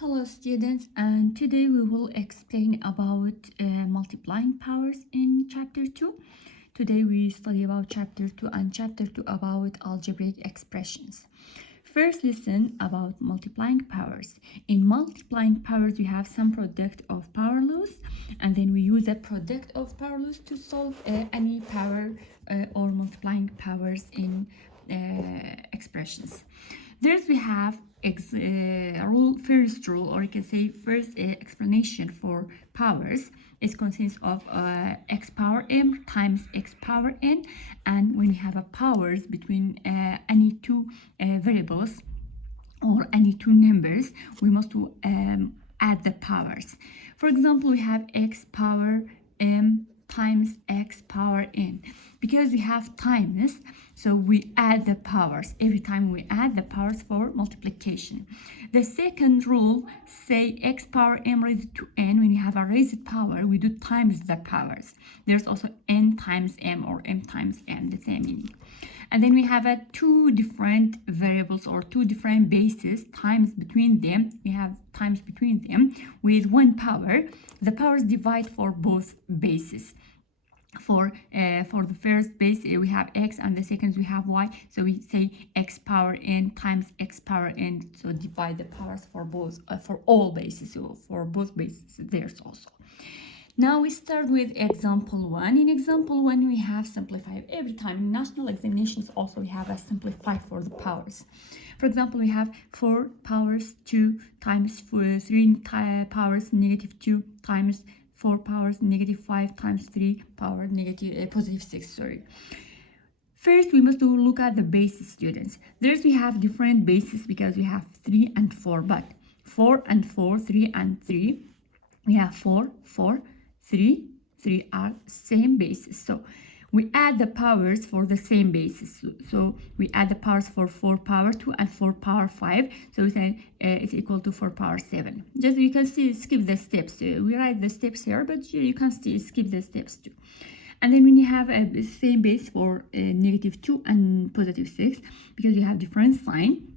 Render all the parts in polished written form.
Hello students, and today we will explain about multiplying powers in chapter 2. Today we study about chapter 2 and chapter 2 about algebraic expressions. First, listen about multiplying powers. In multiplying powers, we have some product of power laws, and then we use a product of power laws to solve any power or multiplying powers in expressions. There's we have first rule, or you can say first explanation for powers. It consists of x power m times x power n, and when we have a powers between any two variables or any two numbers, we must add the powers. For example, we have x power m times x power n. Because we have times, so we add the powers. Every time we add the powers for multiplication. The second rule say x power m raised to n. When you have a raised power, we do times the powers. There's also n times m or m times n, the same meaning. And then we have two different variables or two different bases, times between them. We have times between them with one power. The powers divide for both bases. For the first base we have x, and the second we have y, so we say x power n times x power n. So divide the powers for both for all bases, so for both bases there's also. Now we start with example 1. In example 1 we have simplified. Every time in national examinations also we have a simplified for the powers. For example, we have 4 powers 2 times 3 powers negative 2 times 4 powers negative 5 times 3 power positive 6. First, we must look at the bases, students. We have different bases because we have 3 and 4, but 4 and 4, 3 and 3, we have 4, 4, 3, 3 are same bases. So we add the powers for the same basis. So we add the powers for 4 power 2 and 4 power 5. So we say it's equal to 4 power 7. Just you can see, skip the steps. We write the steps here, but you can still skip the steps too. And then when you have a same base for negative 2 and positive 6, because you have different sign.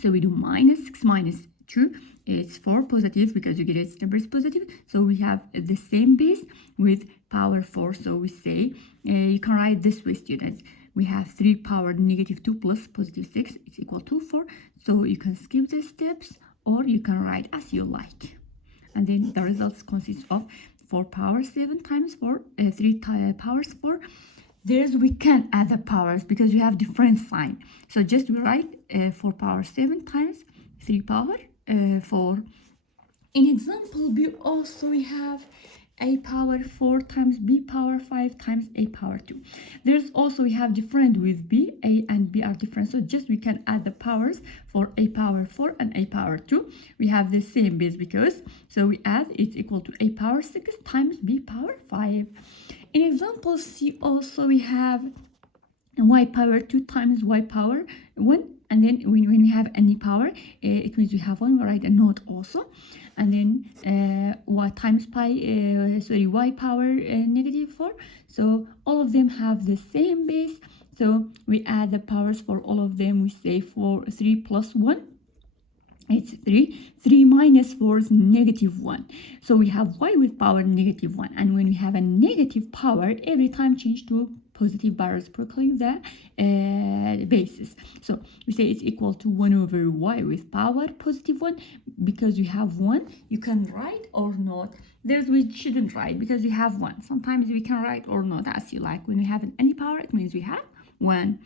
So we do minus 6 minus 2. It's 4 positive because you get its number is positive. So we have the same base with power 4. So we say, you can write this way, students. We have 3 power negative 2 plus positive 6 is equal to 4. So you can skip the steps or you can write as you like. And then the results consist of 4 power 7 times 4, 3 powers 4. We can add the powers because we have different sign. So just we write 4 power 7 times 3 power 4. In example B also we have a power 4 times b power 5 times a power 2. We have different with b. A and b are different, so just we can add the powers for a power 4 and a power 2. We have the same base because, so we add, it's equal to a power 6 times b power 5. In example C also we have y power 2 times y power 1. And then when we have any power, it means we have 1. We write a note also. And then y times y power negative 4. So all of them have the same base. So we add the powers for all of them. We say 3 plus 1. It's 3. 3 minus 4 is negative 1. So we have y with power negative 1. And when we have a negative power, every time change to positive bars per click the basis. So we say it's equal to 1 over y with power positive 1. Because we have 1, you can write or not. We shouldn't write because we have 1. Sometimes we can write or not as you like. When we have any power, it means we have 1.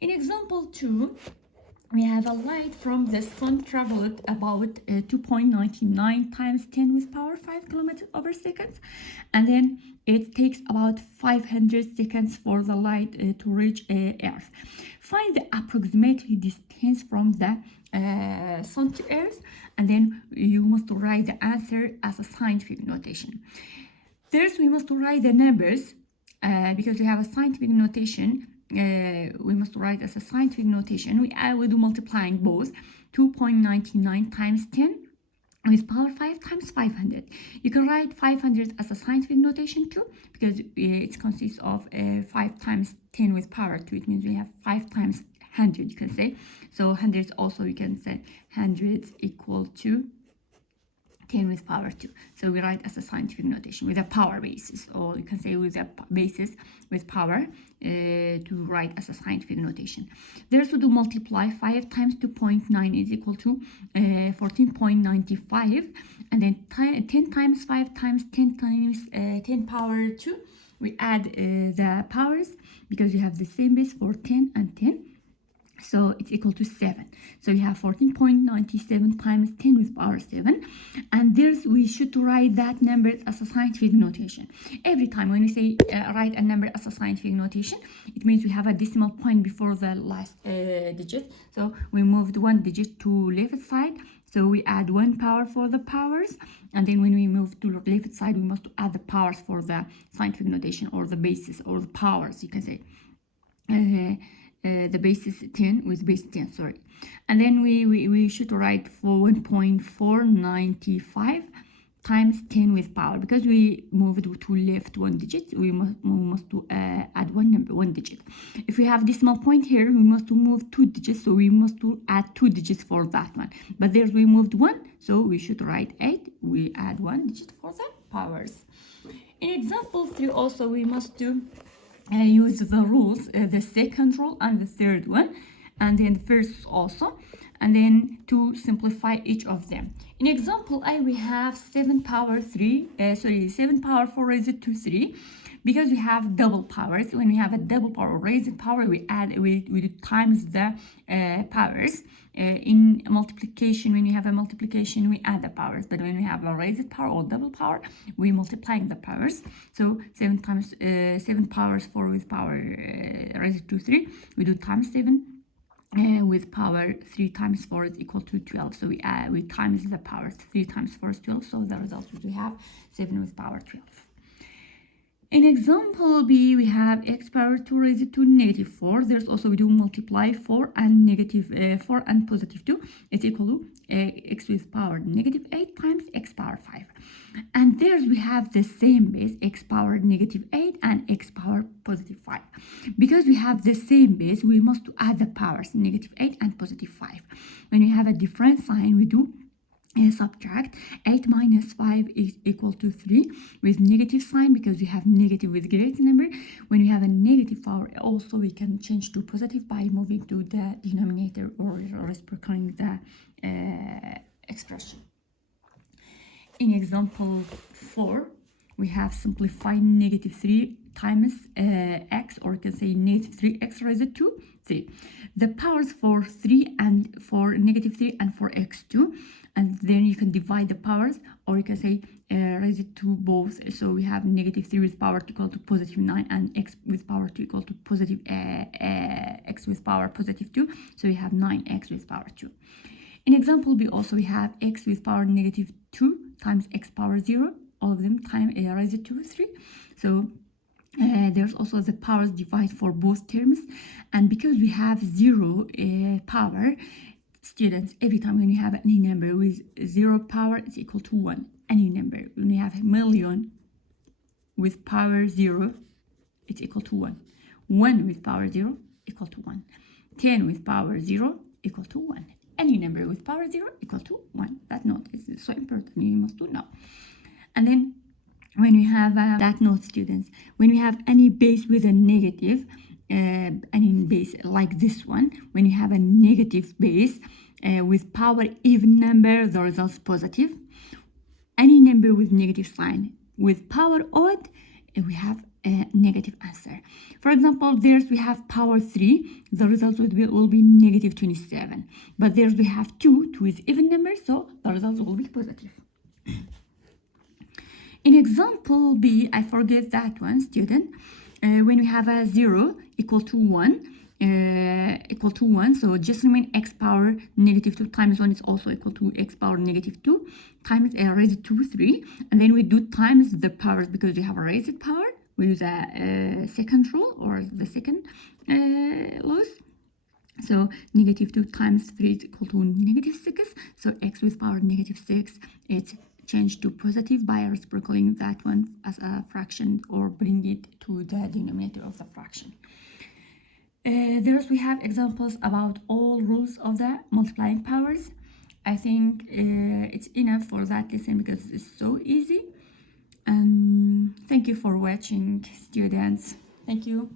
In example 2, we have a light from the sun traveled about 2.99 times 10 with power 5 kilometers over seconds, and then it takes about 500 seconds for the light to reach Earth. Find the approximately distance from the sun to Earth, and then you must write the answer as a scientific notation. First, we must write the numbers because we have a scientific notation. We must write as a scientific notation. We do multiplying both 2.99 times 10 with power 5 times 500. You can write 500 as a scientific notation too because it consists of 5 times 10 with power 2. It means we have 5 times 100, you can say. So hundreds also, you can say hundreds equal to 10 with power 2. So we write as a scientific notation with a power basis, or you can say with a basis with power to write as a scientific notation. There's to do multiply 5 times 2.9 is equal to 14.95, and then 10 times 5 times 10 times 10 power 2. We add the powers because you have the same base for 10 and 10. So it's equal to 7. So you have 14.97 times 10 with power 7. And we should write that number as a scientific notation. Every time when we say write a number as a scientific notation, it means we have a decimal point before the last digit. So we moved one digit to left side. So we add 1 power for the powers. And then when we move to the left side, we must add the powers for the scientific notation, or the basis, or the powers, you can say. The base is 10 with base 10, sorry. And then we should write for 1.495 times 10 with power. Because we moved to left one digit, we must add one digit. If we have decimal point here, we must move 2 digits, so we must add 2 digits for that one. But there we moved 1, so we should write 8. We add 1 digit for the powers. In example 3 also, we must do use the rules, the second rule and the third one, and then first also, and then to simplify each of them. In example A, we have 7 power 4 raised to 3, because we have double powers. When we have a double power or raised power, we do times the powers. In multiplication, when we have a multiplication, we add the powers. But when we have a raised power or double power, we multiplying the powers. So 7 powers 4 with power raised to 3. We do times 7. With power 3 times 4 is equal to 12. So we times the powers. 3 times 4 is 12. So the result is we have 7 with power 12. In example B, we have x power 2 raised to negative 4. There's also we do multiply 4 and negative 4 and positive 2. It's equal to x with power negative 8 times x power 5. And there's we have the same base, x power negative 8 and x power positive 5. Because we have the same base, we must add the powers negative 8 and positive 5. When we have a different sign, we do subtract. 8 minus 5 is equal to 3 with negative sign, because we have negative with greater number. When we have a negative power, also we can change to positive by moving to the denominator or reciprocating the expression. In example 4, we have simplified negative 3 times x, or you can say negative 3x raised to 3. The powers for 3 and for negative 3 and for x2, and then you can divide the powers, or you can say raise it to both. So we have negative 3 with power 2 equal to positive 9, and x with power 2 equal to positive x with power positive 2. So we have 9x with power 2. In example B also, we have x with power negative 2 times x power 0, all of them time raised to 3. So there's also the powers divide for both terms. And because we have 0 power, students, every time when you have any number with 0 power, it's equal to 1. Any number, when you have a million with power 0, it's equal to 1. 1 with power 0 equal to 1. 10 with power 0 equal to 1. Any number with power 0 equal to 1. That note is so important, you must do now. And then when we have that note, students, when we have any base with a negative, any base like this one, when you have a negative base with power even number, the result is positive. Any number with negative sign with power odd, we have a negative answer. For example, there's we have power 3, the result will be negative 27. But there's we have 2 is even number, so the results will be positive. In example B, I forget that one, student. When we have a 0 equal to 1, so just remain x power negative 2 times 1 is also equal to x power negative 2 times raised to 3. And then we do times the powers, because we have a raised power. We use a second rule, or the second laws. So negative 2 times 3 is equal to negative 6. So x with power negative 6, it's changed to positive by reciprocating that one as a fraction, or bring it to the denominator of the fraction. We have examples about all rules of the multiplying powers. I think it's enough for that lesson because it's so easy. And thank you for watching, students. Thank you.